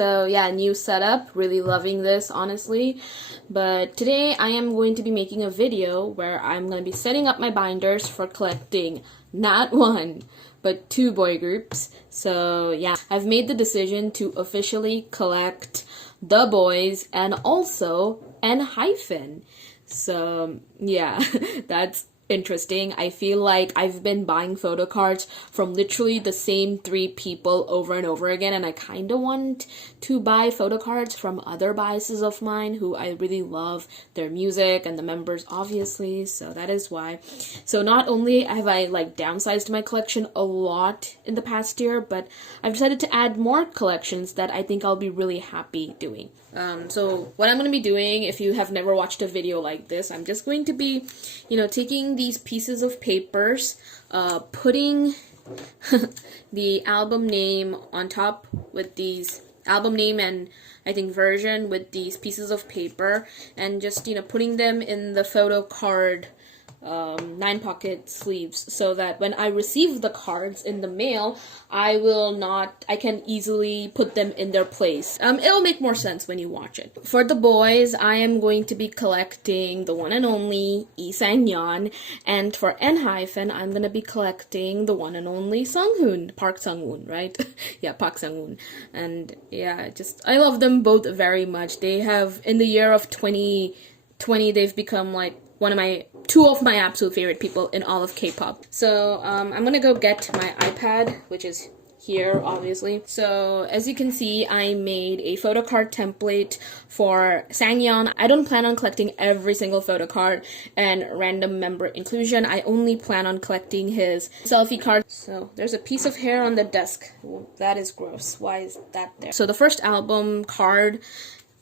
So yeah, new setup, really loving this honestly. But today I am going to be making a video where I'm going to be setting up my binders for collecting not one but two boy groups. So yeah, I've made the decision to officially collect the Boyz and also ENHYPEN. So yeah, that's interesting. I feel like I've been buying photo cards from literally the same three people over and over again, and I kind of want to buy photo cards from other biases of mine who I really love their music and the members obviously, so that is why. So not only have I like downsized my collection a lot in the past year, but I've decided to add more collections that I think I'll be really happy doing. So what I'm going to be doing, if you have never watched a video like this, I'm just going to be, taking these pieces of papers, putting the album name on top with these album name and I think version with these pieces of paper, and just putting them in the photo card 9-pocket sleeves, so that when I receive the cards in the mail, I can easily put them in their place. It'll make more sense when you watch it. For the Boyz, I am going to be collecting the one and only sangyeon, and for ENHYPEN, I'm gonna be collecting the one and only sunghoon, Park Sunghoon, right? Yeah, Park Sunghoon. And yeah, I love them both very much. They have, in the year of 2020, they've become like two of my absolute favorite people in all of K-pop. So I'm gonna go get my iPad, which is here obviously. So as you can see, I made a photo card template for sangyeon. I don't plan on collecting every single photo card and random member inclusion. I only plan on collecting his selfie card. So there's a piece of hair on the desk. That is gross. Why is that there? So the first album card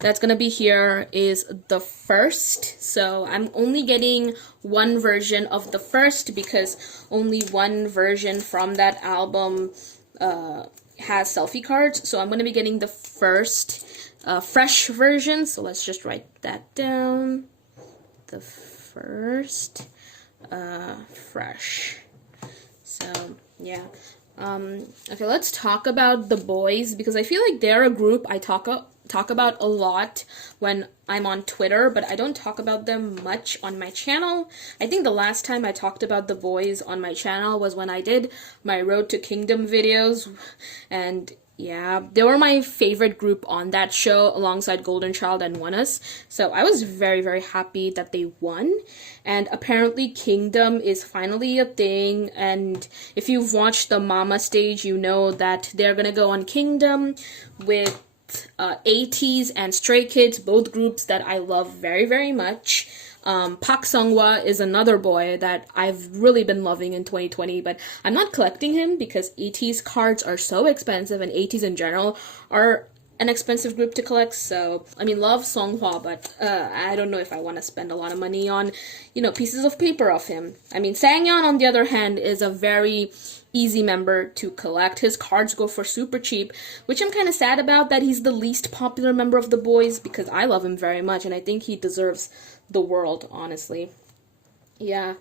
that's gonna be here is the first. So I'm only getting one version of the first because only one version from that album has selfie cards. So I'm gonna be getting the first fresh version. So let's just write that down. The first fresh. So yeah. Okay, let's talk about the Boyz, because I feel like they're a group I talk about a lot when I'm on Twitter, but I don't talk about them much on my channel. I think the last time I talked about the Boyz on my channel was when I did my Road to Kingdom videos, and yeah, they were my favorite group on that show alongside Golden Child and ONEUS. So I was very, very happy that they won. And apparently Kingdom is finally a thing. And if you've watched the Mama stage, you know that they're gonna go on Kingdom with ATEEZ and Stray Kids, both groups that I love very, very much. Park Sung-hwa is another boy that I've really been loving in 2020, but I'm not collecting him because ATEEZ cards are so expensive, and ATEEZ in general are an expensive group to collect. So I mean, love Sung-hwa, but I don't know if I want to spend a lot of money on pieces of paper of him. I mean, sangyeon on the other hand is a very easy member to collect. His cards go for super cheap, which I'm kind of sad about, that he's the least popular member of the Boyz, because I love him very much and I think he deserves the world, honestly. Yeah.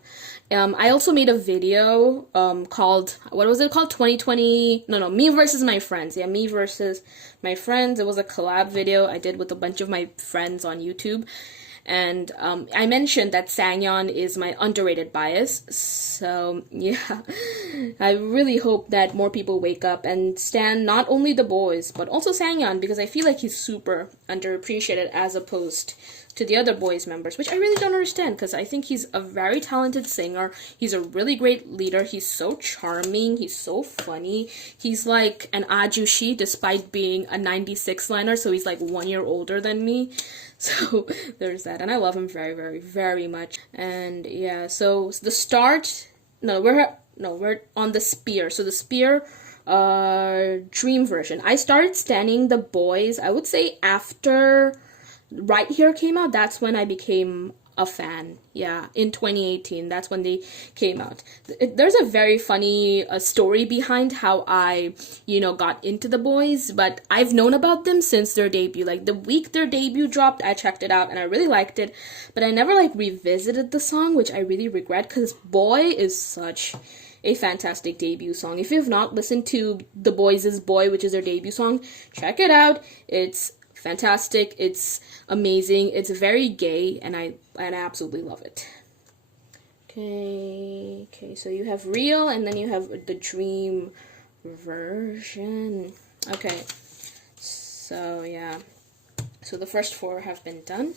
I also made a video called, what was it called? 2020, no, Me versus My Friends. Yeah, Me versus My Friends. It was a collab video I did with a bunch of my friends on YouTube. And I mentioned that sangyeon is my underrated bias. So yeah, I really hope that more people wake up and stand not only the Boyz but also sangyeon, because I feel like he's super underappreciated as opposed to the other Boyz members, which I really don't understand, because I think he's a very talented singer. He's a really great leader. He's so charming. He's so funny. He's like an Ajushi despite being a 96 liner, so he's like 1 year older than me. So there's that, and I love him very, very, very much. And yeah, so the start, we're on the Spear. So the Spear Dream version. I started standing the Boyz, I would say after Right Here came out. That's when I became a fan. Yeah, in 2018, that's when they came out. There's a very funny story behind how I, got into the Boyz, but I've known about them since their debut. Like, the week their debut dropped, I checked it out and I really liked it, but I never revisited the song, which I really regret, because Boy is such a fantastic debut song. If you have not listened to the Boyz' Boy, which is their debut song, check it out. It's fantastic. It's amazing. It's very gay, and I absolutely love it. Okay, so you have Real, and then you have the Dream version. Okay, so yeah. So the first 4 have been done.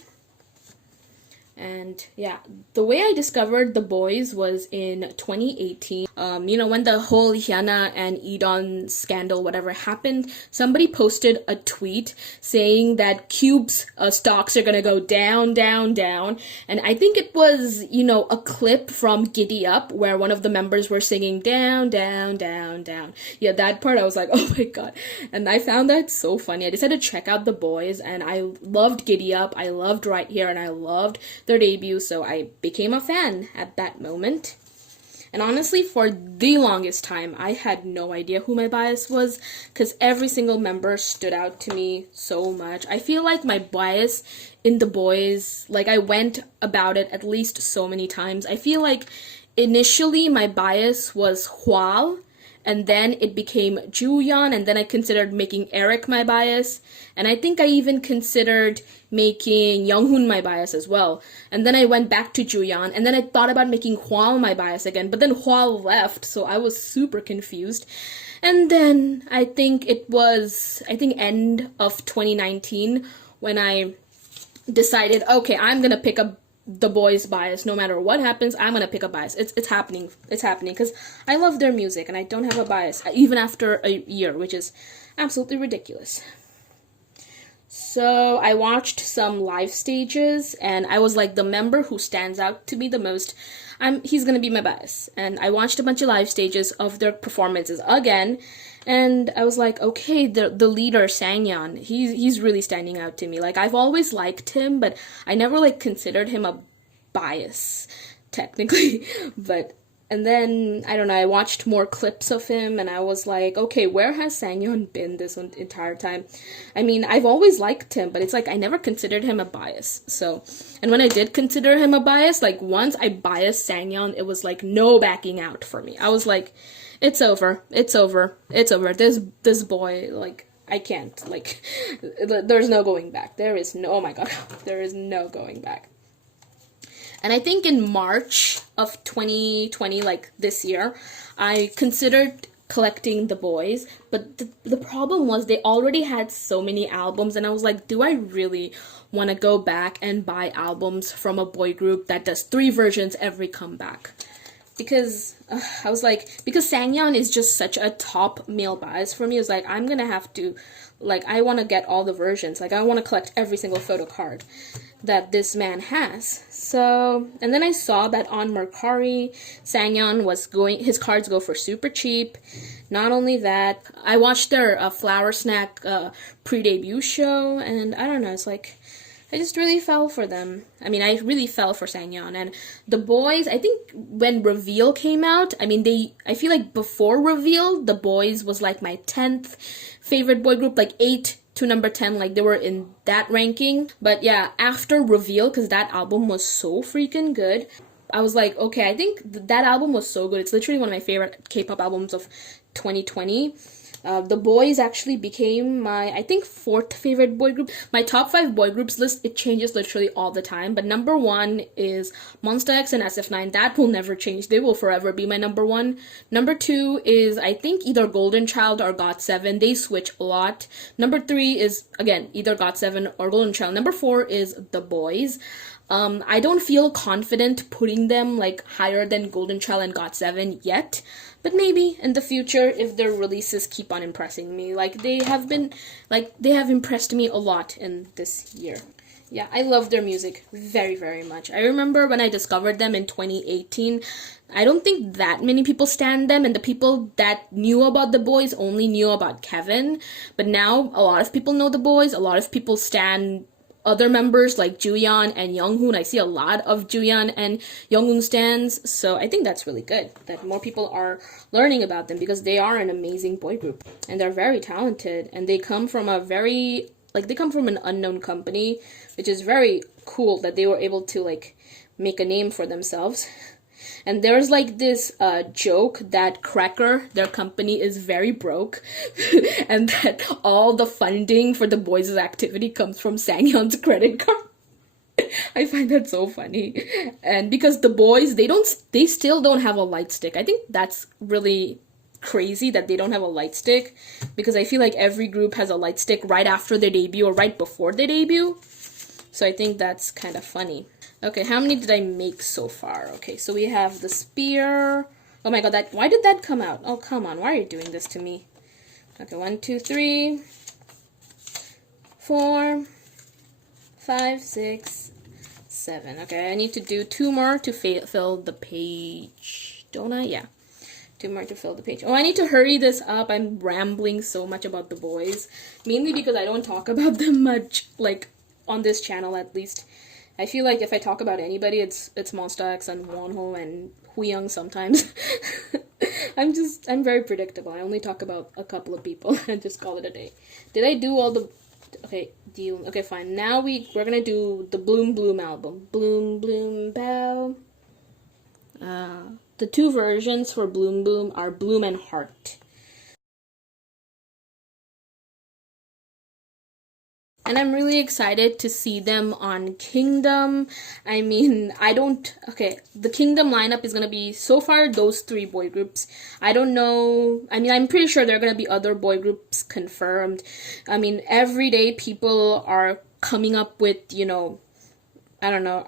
And yeah, the way I discovered the Boyz was in 2018. When the whole Hyuna and E'Dawn scandal, whatever happened, somebody posted a tweet saying that Cube's stocks are gonna go down, down, down. And I think it was, a clip from Giddy Up where one of the members were singing down, down, down, down. Yeah, that part I was like, oh my god. And I found that so funny. I decided to check out the Boyz, and I loved Giddy Up, I loved Right Here, and I loved their debut, so I became a fan at that moment. And honestly, for the longest time, I had no idea who my bias was, because every single member stood out to me so much. I feel like my bias in the Boyz, like I went about it at least so many times. I feel like initially my bias was Hwal, and then it became Juyeon, and then I considered making Eric my bias, and I think I even considered making Younghoon my bias as well. And then I went back to Juyeon, and then I thought about making Hwal my bias again, but then Hwal left, so I was super confused. And then I think it was, end of 2019 when I decided, okay, I'm gonna pick up the Boyz bias. No matter what happens, I'm gonna pick a bias. It's happening because I love their music and I don't have a bias even after a year, which is absolutely ridiculous. So I watched some live stages, and I was like, the member who stands out to me the most, he's gonna be my bias. And I watched a bunch of live stages of their performances again, and I was like, okay, the leader, Sangyeon, he's really standing out to me. Like, I've always liked him, but I never considered him a bias, technically. And then, I don't know, I watched more clips of him, and I was like, okay, where has Sangyeon been this entire time? I mean, I've always liked him, but it's like I never considered him a bias. So, and when I did consider him a bias, once I biased Sangyeon, it was no backing out for me. I was like, it's over, it's over, it's over. This boy, I can't, there's no going back. Oh my god, there is no going back. And I think in March of 2020, this year, I considered collecting the Boyz, but the problem was they already had so many albums, and I was like, do I really want to go back and buy albums from a boy group that does 3 versions every comeback? Because I was like, because Sangyeon is just such a top male bias for me. It was like, I'm gonna have to, I want to get all the versions. I want to collect every single photo card that this man has. So, and then I saw that on Mercari, Sangyeon was his cards go for super cheap. Not only that, I watched their Flower Snack pre-debut show, and I don't know, it's I just really fell for them. I mean, I really fell for Sangyeon. And the Boyz, I think when Reveal came out, I feel like before Reveal, the Boyz was my 10th favorite boy group, 8 to number 10, they were in that ranking. But yeah, after Reveal, because that album was so freaking good, I was like, okay, I think that album was so good. It's literally one of my favorite K-pop albums of 2020. The Boyz actually became my, I think, 4th favorite boy group. My top 5 boy groups list, it changes literally all the time. But number 1 is Monsta X and SF9. That will never change. They will forever be my number 1. Number 2 is, I think, either Golden Child or GOT7. They switch a lot. Number 3 is, again, either GOT7 or Golden Child. Number 4 is the Boyz. I don't feel confident putting them higher than Golden Child and GOT7 yet, but maybe in the future if their releases keep on impressing me. They have impressed me a lot in this year. Yeah, I love their music very, very much. I remember when I discovered them in 2018, I don't think that many people stan them, and the people that knew about the Boyz only knew about Kevin, but now a lot of people know the Boyz, a lot of people stan other members like Juyeon and Younghoon. I see a lot of Juyeon and Younghoon stans, so I think that's really good that more people are learning about them, because they are an amazing boy group and they're very talented, and they come from a very they come from an unknown company, which is very cool that they were able to make a name for themselves. And there's like this joke that Cracker, their company, is very broke, and that all the funding for the Boyz' activity comes from Sangyeon's credit card. I find that so funny. And because the Boyz, they still don't have a light stick. I think that's really crazy that they don't have a light stick, because I feel like every group has a light stick right after their debut or right before their debut. So I think that's kind of funny. Okay, how many did I make so far? Okay, so we have the spear. Oh my god, why did that come out? Oh, come on, why are you doing this to me? Okay, 1, 2, 3, 4, 5, 6, 7. Okay, I need to do 2 more to fill the page. Don't I? Yeah. 2 more to fill the page. Oh, I need to hurry this up. I'm rambling so much about the Boyz. Mainly because I don't talk about them much, like, on this channel at least. I feel like if I talk about anybody, it's Monsta X and Wonho and Huyoung sometimes. I'm very predictable. I only talk about a couple of people and just call it a day. Did I do all the... Okay, deal. Okay, fine. Now we're gonna do the Bloom Bloom album. Bloom Bloom Bow. The 2 versions for Bloom Bloom are Bloom and Heart. And I'm really excited to see them on Kingdom. I mean, the Kingdom lineup is going to be, so far, those 3 boy groups. I don't know, I mean, I'm pretty sure there are going to be other boy groups confirmed. I mean, every day people are coming up with, you know, I don't know,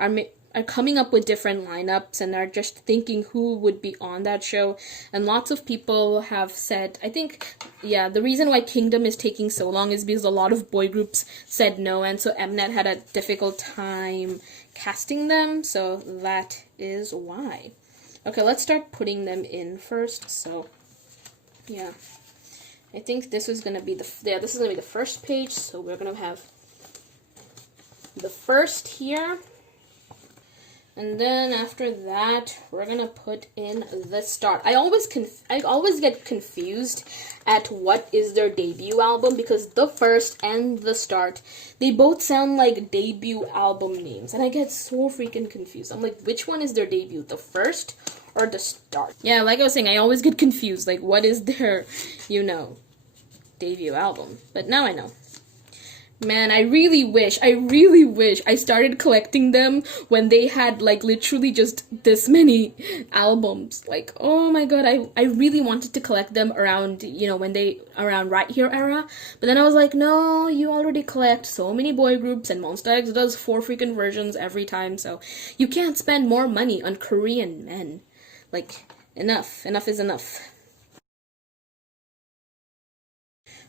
are coming up with different lineups and are just thinking who would be on that show. And lots of people have said, I think, yeah, the reason why Kingdom is taking so long is because a lot of boy groups said no, and so Mnet had a difficult time casting them, so that is why. Okay, let's start putting them in first. So, yeah, I think this is gonna be this is gonna be the first page, so we're gonna have the first here. And then after that, we're gonna put in the start. I always get confused at what is their debut album, because the first and the start, they both sound like debut album names, and I get so freaking confused. I'm like, which one is their debut, the first or the start? Yeah, like I was saying, I always get confused, like what is their, you know, debut album. But now I know. Man, I really wish I started collecting them when they had, like, literally just this many albums. Like, oh my god, I really wanted to collect them around, you know, around Right Here era. But then I was like, no, you already collect so many boy groups, and Monsta X does 4 freaking versions every time, so you can't spend more money on Korean men. Like, enough is enough.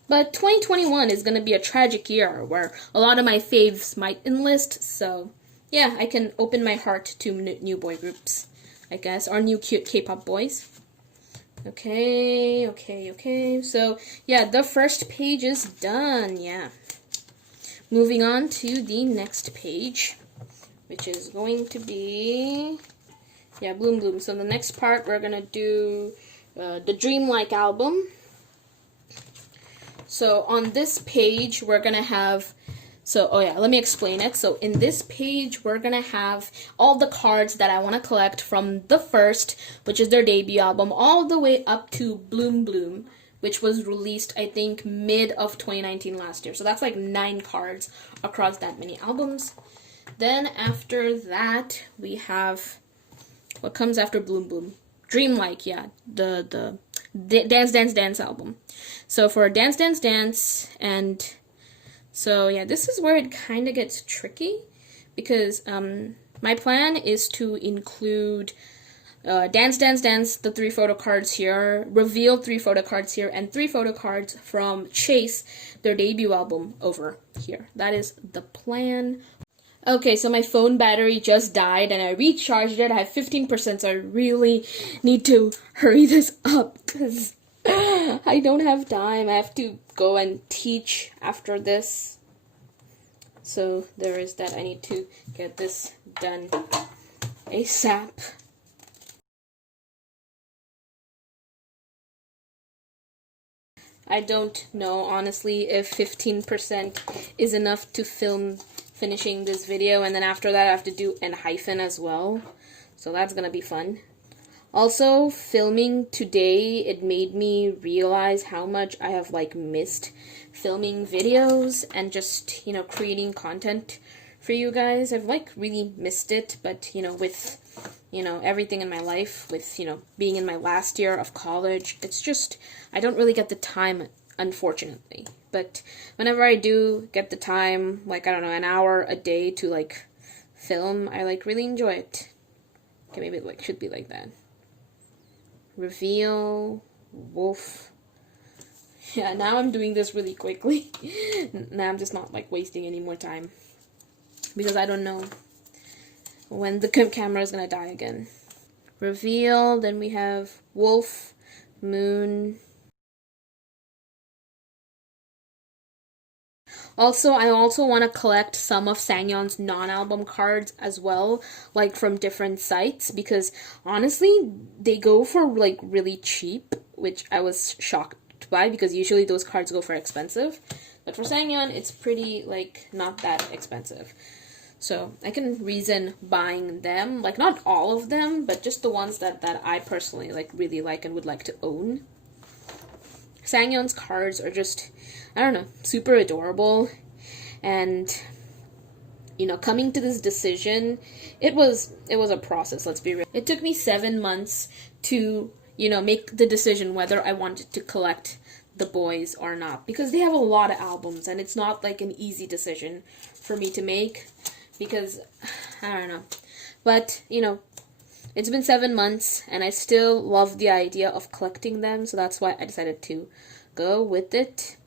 But 2021 is going to be a tragic year where a lot of my faves might enlist, so yeah, I can open my heart to new boy groups, I guess, or new cute K-pop boys. Okay, so yeah, the first page is done, yeah. Moving on to the next page, which is going to be, yeah, Bloom Bloom. So the next part, we're going to do the Dreamlike album. So on this page, we're going to have, let me explain it. So in this page, we're going to have all the cards that I want to collect from the first, which is their debut album, all the way up to Bloom Bloom, which was released, I think, mid of 2019 last year. So that's like 9 cards across that many albums. Then after that, we have what comes after Bloom Bloom. Dreamlike, yeah, the Dance Dance Dance album. So for Dance Dance Dance, and so yeah, this is where it kind of gets tricky, because my plan is to include Dance Dance Dance, the 3 photo cards here, Reveal 3 photo cards here, and 3 photo cards from Chase, their debut album, over here. That is the plan. Okay, so my phone battery just died and I recharged it. I have 15%, so I really need to hurry this up because I don't have time. I have to go and teach after this. So there is that. I need to get this done ASAP. I don't know, honestly, if 15% is enough to film finishing this video, and then after that I have to do ENHYPEN as well, so that's gonna be fun. Also, filming today, it made me realize how much I have like missed filming videos and just, creating content for you guys. I've like really missed it, but with everything in my life, with being in my last year of college, it's just I don't really get the time, unfortunately. But whenever I do get the time, like I don't know, an hour a day to like film, I like really enjoy it. Okay, maybe it like should be like that. Reveal, wolf. Yeah, now I'm doing this really quickly. Now I'm just not like wasting any more time because I don't know when the camera is gonna die again. Reveal, then we have wolf, moon. Also, I also want to collect some of Sangyeon's non-album cards as well, like from different sites, because honestly, they go for like really cheap, which I was shocked by because usually those cards go for expensive. But for Sangyeon, it's pretty like not that expensive. So I can reason buying them, like not all of them, but just the ones that I personally like really like and would like to own. Sangyeon's cards are just, I don't know, super adorable. And coming to this decision, it was a process, let's be real. It took me 7 months to, make the decision whether I wanted to collect the Boyz or not, because they have a lot of albums and it's not like an easy decision for me to make because I don't know. But, it's been 7 months and I still love the idea of collecting them, so that's why I decided to go with it.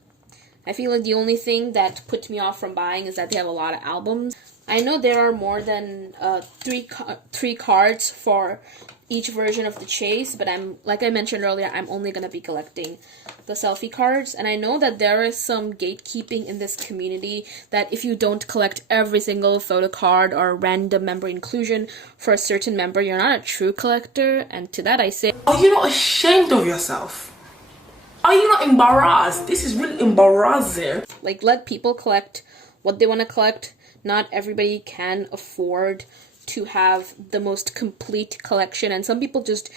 I feel like the only thing that put me off from buying is that they have a lot of albums. I know there are more than three cards for each version of the chase, but like I mentioned earlier, I'm only going to be collecting the selfie cards. And I know that there is some gatekeeping in this community that if you don't collect every single photo card or random member inclusion for a certain member, you're not a true collector. And to that I say, are you not ashamed of yourself? Are you not embarrassed? This is really embarrassing. Like, let people collect what they want to collect. Not everybody can afford to have the most complete collection, and some people just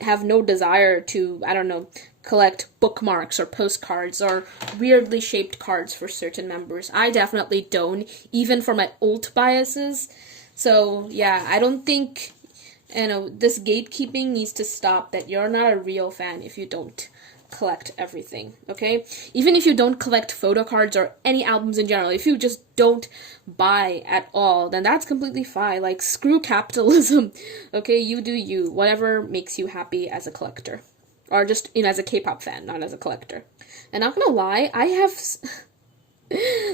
have no desire to, I don't know, collect bookmarks or postcards or weirdly shaped cards for certain members. I definitely don't, even for my alt biases. So yeah, I don't think, this gatekeeping needs to stop, that you're not a real fan if you don't collect everything, okay? Even if you don't collect photo cards or any albums in general, if you just don't buy at all, then that's completely fine. Like, screw capitalism, okay? You do you, whatever makes you happy as a collector, or just as a K-pop fan, not as a collector. And not gonna lie, I have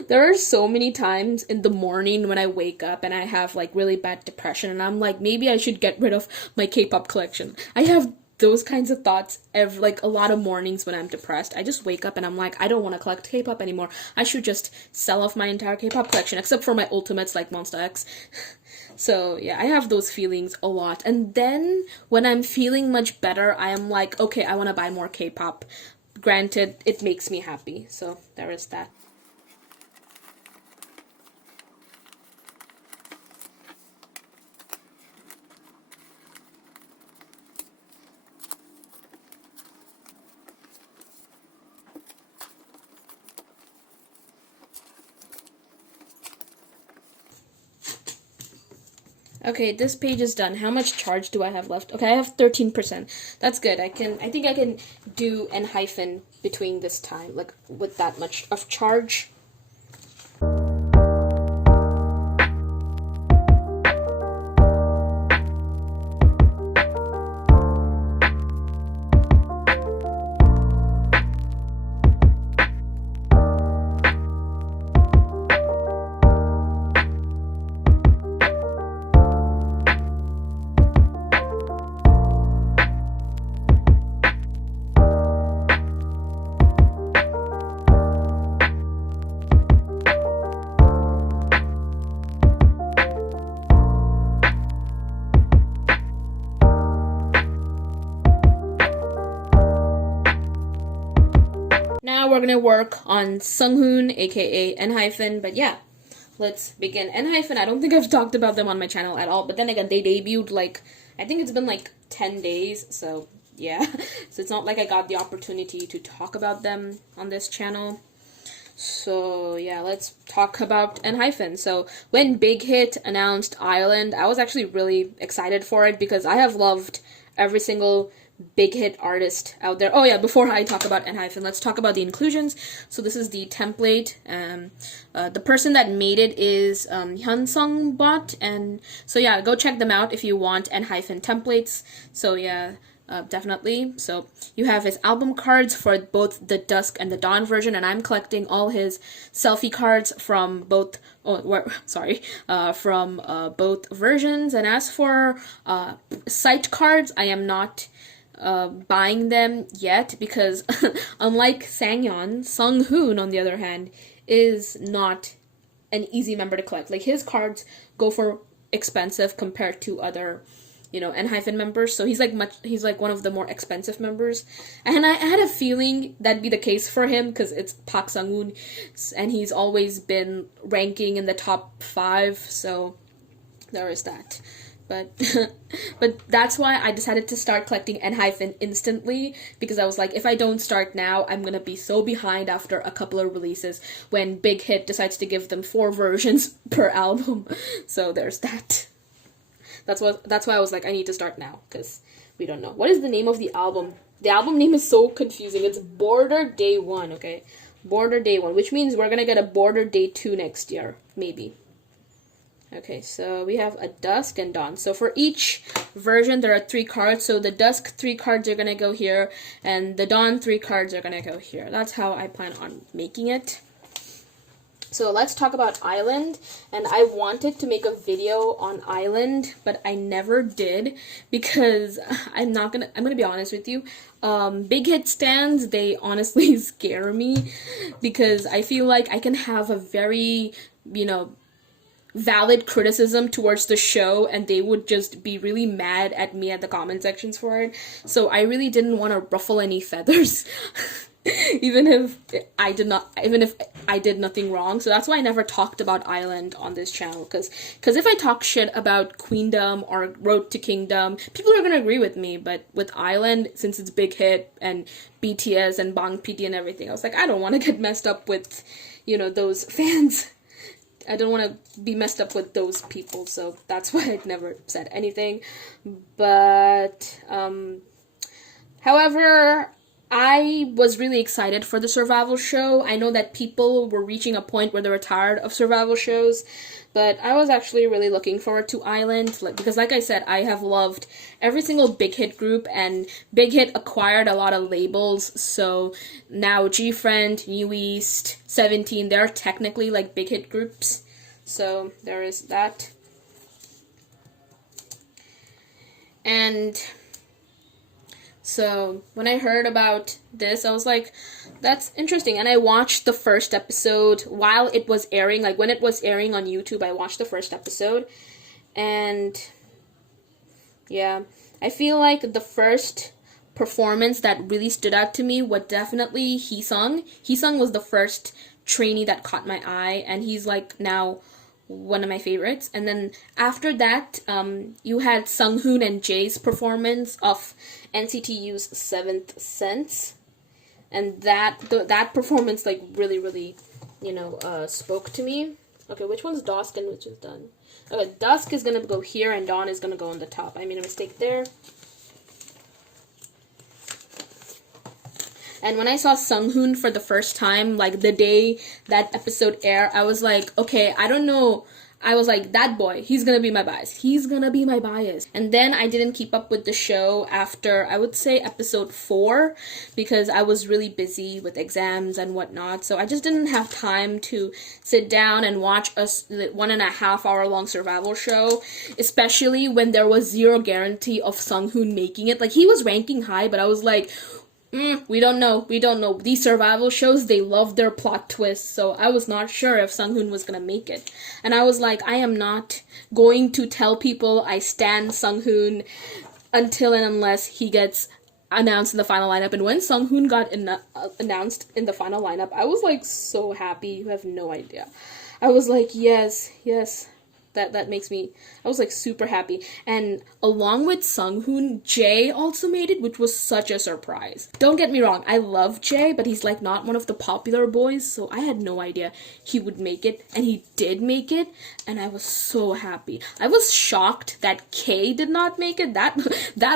there are so many times in the morning when I wake up and I have like really bad depression and I'm like, maybe I should get rid of my K-pop collection. I have those kinds of thoughts like a lot of mornings when I'm depressed. I just wake up and I'm like, I don't want to collect K-pop anymore. I should just sell off my entire K-pop collection, except for my ultimates like Monster X. So yeah, I have those feelings a lot. And then when I'm feeling much better, I am like, okay, I want to buy more K-pop. Granted, it makes me happy. So there is that. Okay, this page is done. How much charge do I have left? Okay, I have 13%. That's good. I think I can do ENHYPEN between this time, like with that much of charge. Now we're gonna work on Sunghoon, aka ENHYPEN, but yeah, let's begin. ENHYPEN, I don't think I've talked about them on my channel at all, but then again, they debuted like, I think it's been like 10 days, so yeah. So it's not like I got the opportunity to talk about them on this channel. So yeah, let's talk about ENHYPEN. So when Big Hit announced I-LAND, I was actually really excited for it because I have loved every single Big Hit artist out there. Oh yeah, before I talk about ENHYPEN, let's talk about the inclusions. So this is the template. The person that made it is Hyunsung Bot, and so yeah, go check them out if you want ENHYPEN templates. So yeah. Definitely. So you have his album cards for both the Dusk and the Dawn version, and I'm collecting all his selfie cards from both. From both versions. And as for sight cards, I am not buying them yet because unlike sangyeon, sunghoon on the other hand is not an easy member to collect. Like his cards go for expensive compared to other ENHYPEN members, so he's like one of the more expensive members, and I had a feeling that'd be the case for him because it's Park Sanghoon, and he's always been ranking in the top 5, so there is that. But but that's why I decided to start collecting ENHYPEN instantly, because I was like, if I don't start now, I'm gonna be so behind after a couple of releases when Big Hit decides to give them 4 versions per album. So there's that. That's why I was like, I need to start now, because we don't know. What is the name of the album? The album name is so confusing. It's Border Day 1, okay? Border Day 1, which means we're gonna get a Border Day 2 next year, maybe. Okay, so we have a Dusk and Dawn. So for each version, there are 3 cards. So the Dusk 3 cards are gonna go here, and the Dawn 3 cards are gonna go here. That's how I plan on making it. So let's talk about I-LAND, and I wanted to make a video on I-LAND, but I never did because I'm gonna be honest with you. Big Hit stands, they honestly scare me because I feel like I can have a very, valid criticism towards the show and they would just be really mad at me at the comment sections for it. So I really didn't want to ruffle any feathers. even if I did nothing wrong. So that's why I never talked about I-LAND on this channel, because if I talk shit about Queendom or Road to Kingdom, people are gonna agree with me. But with I-LAND, since it's Big Hit and BTS and Bang PT and everything, I was like, I don't want to get messed up with those fans. I don't want to be messed up with those people, so that's why I never said anything. But however, I was really excited for the survival show. I know that people were reaching a point where they were tired of survival shows, but I was actually really looking forward to I-LAND, because like I said, I have loved every single Big Hit group, and Big Hit acquired a lot of labels, so now G-Friend, New East, 17, they're technically like Big Hit groups, so there is that. And so when I heard about this, I was like, that's interesting. And I watched the first episode while it was airing. Like when it was airing on YouTube, I watched the first episode. And yeah, I feel like the first performance that really stood out to me was definitely Heesung. Heesung was the first trainee that caught my eye, and he's like now one of my favorites. And then after that, you had Sunghoon and Jae's performance of NCT U's 7th Sense, and that performance like really spoke to me. Okay, which one's Dusk and which is Dawn? Okay, Dusk is gonna go here and Dawn is gonna go on the top. I made a mistake there. And when I saw Sunghoon for the first time, like the day that episode aired, I was like, okay, I don't know. I was like, that boy, he's gonna be my bias. He's gonna be my bias. And then I didn't keep up with the show after, I would say, episode 4, because I was really busy with exams and whatnot. So I just didn't have time to sit down and watch a 1.5 hour long survival show, especially when there was zero guarantee of Sunghoon making it. Like, he was ranking high, but I was like, we don't know. These survival shows, they love their plot twists, so I was not sure if Sunghoon was gonna make it. And I was like, I am not going to tell people I stan Sunghoon until and unless he gets announced in the final lineup. And when Sunghoon got announced in the final lineup, I was like so happy. You have no idea. I was like, yes, that makes me, I was like super happy. And along with Sunghoon, Jay also made it, which was such a surprise. Don't get me wrong, I love Jay, but he's like not one of the popular boys, so I had no idea he would make it, and he did make it, and I was so happy. I was shocked that K did not make it. That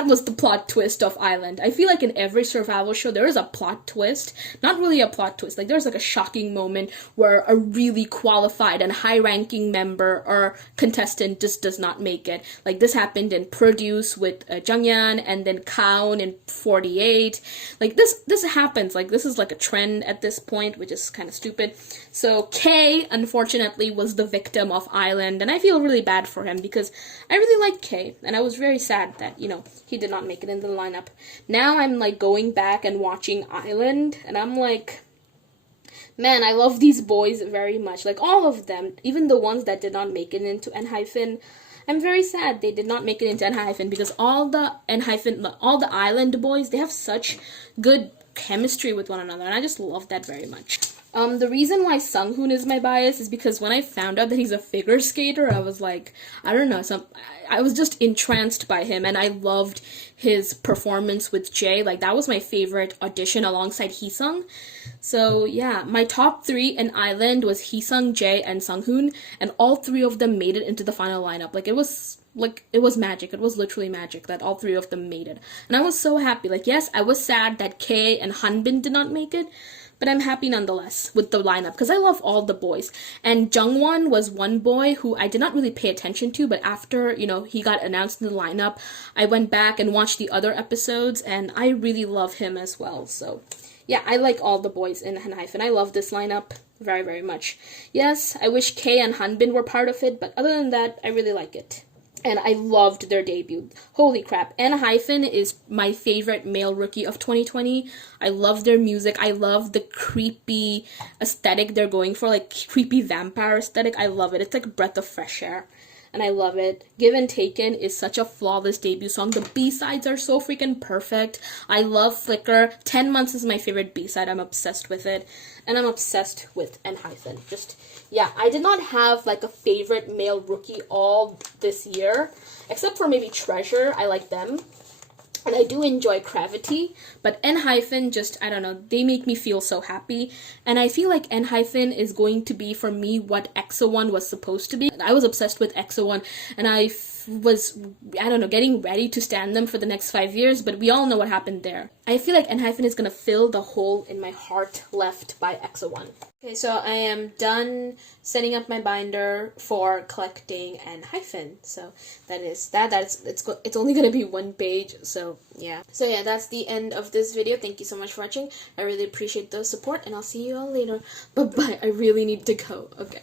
was the plot twist of I-LAND. I feel like in every survival show there is a plot twist. Not really a plot twist, like there's like a shocking moment where a really qualified and high-ranking member or contestant just does not make it. Like this happened in Produce with Jungyeon, and then Kaun in 48. Like this happens. Like this is like a trend at this point, which is kind of stupid. So K, unfortunately, was the victim of I-LAND, and I feel really bad for him because I really like K, and I was very sad that, you know, he did not make it in the lineup. Now I'm like going back and watching I-LAND, and I'm like, man, I love these boys very much. Like all of them, even the ones that did not make it into ENHYPEN. I'm very sad they did not make it into ENHYPEN because all the I-LAND boys, they have such good chemistry with one another, and I just love that very much. The reason why Sunghoon is my bias is because when I found out that he's a figure skater, I was like, I don't know, I was just entranced by him, and I loved his performance with Jay. Like, that was my favorite audition alongside Heesung. So, yeah, my top 3 in I-LAND was Heesung, Jay, and Sunghoon, and all 3 of them made it into the final lineup. Like, it was magic. It was literally magic that all 3 of them made it. And I was so happy. Like, yes, I was sad that K and Hanbin did not make it, but I'm happy nonetheless with the lineup because I love all the boys. And Jungwon was one boy who I did not really pay attention to, but after, you know, he got announced in the lineup, I went back and watched the other episodes, and I really love him as well. So, yeah, I like all the boys in ENHYPEN. I love this lineup very, very much. Yes, I wish K and Hanbin were part of it, but other than that, I really like it. And I loved their debut. Holy crap. ENHYPEN is my favorite male rookie of 2020. I love their music. I love the creepy aesthetic they're going for, like creepy vampire aesthetic. I love it. It's like a breath of fresh air. And I love it. Give and Taken is such a flawless debut song. The B-sides are so freaking perfect. I love Flicker. 10 Months is my favorite B-side. I'm obsessed with it. And I'm obsessed with ENHYPEN. Just, yeah, I did not have like a favorite male rookie all this year. Except for maybe Treasure. I like them. And I do enjoy Gravity, but ENHYPEN just, I don't know, they make me feel so happy. And I feel like ENHYPEN is going to be, for me, what EXO-1 was supposed to be. I was obsessed with EXO-1, and I was, I don't know, getting ready to stand them for the next 5 years, but we all know what happened there. I feel like ENHYPEN is going to fill the hole in my heart left by EXO-1. Okay, so I am done setting up my binder for collecting ENHYPEN. So it's only gonna be 1 page. So yeah. So yeah, that's the end of this video. Thank you so much for watching. I really appreciate the support, and I'll see you all later. Bye bye. I really need to go. Okay.